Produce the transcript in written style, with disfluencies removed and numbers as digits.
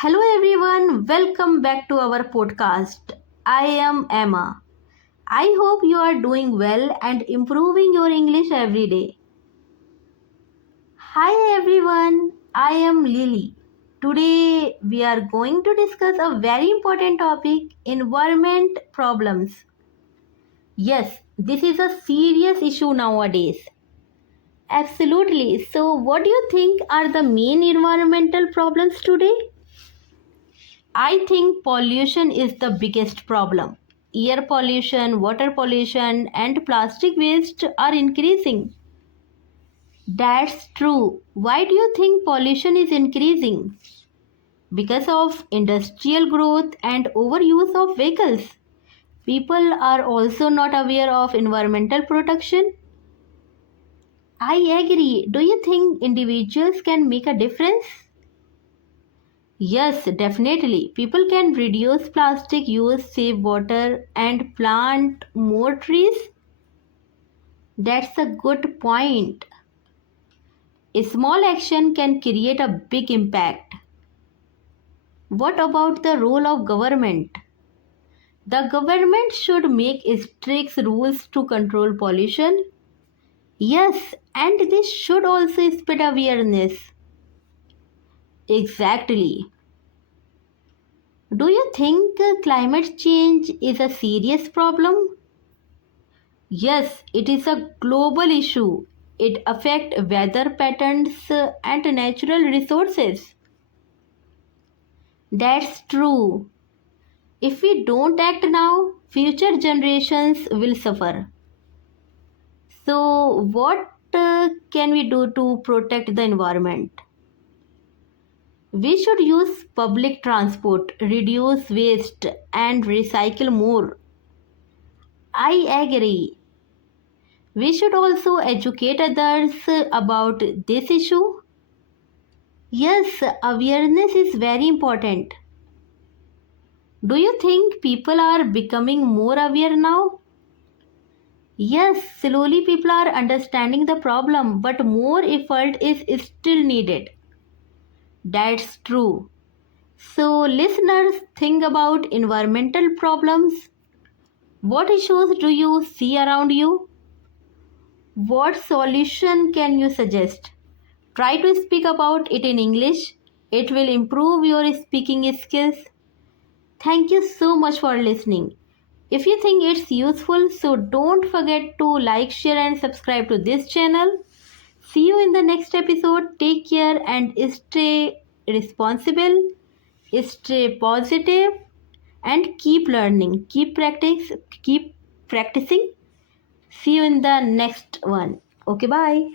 Hello everyone, welcome back to our podcast. I am Emma. I hope you are doing well and improving your English every day. Hi everyone, I am Lily. Today we are going to discuss a very important topic, environment problems. Yes, this is a serious issue nowadays. Absolutely. So, what do you think are the main environmental problems today? I think pollution is the biggest problem. Air pollution, water pollution, and plastic waste are increasing. That's true. Why do you think pollution is increasing? Because of industrial growth and overuse of vehicles. People are also not aware of environmental protection. I agree. Do you think individuals can make a difference? Yes, definitely. People can reduce plastic use, save water, and plant more trees. That's a good point. A small action can create a big impact. What about the role of government? The government should make strict rules to control pollution. Yes, and this should also spread awareness. Exactly. Do you think climate change is a serious problem? Yes, it is a global issue. It affects weather patterns and natural resources. That's true. If we don't act now, future generations will suffer. So, what can we do to protect the environment? We should use public transport, reduce waste, and recycle more. I agree. We should also educate others about this issue. Yes, awareness is very important. Do you think people are becoming more aware now? Yes, slowly people are understanding the problem, but more effort is still needed. That's true. So, listeners, think about environmental problems. What issues do you see around you? What solution can you suggest? Try to speak about it in English. It will improve your speaking skills. Thank you so much for listening. If you think it's useful, so don't forget to like, share, and subscribe to this channel. See you in the next episode. Take care and stay responsible, stay positive, and keep learning. Keep practicing. See you in the next one. Okay, bye.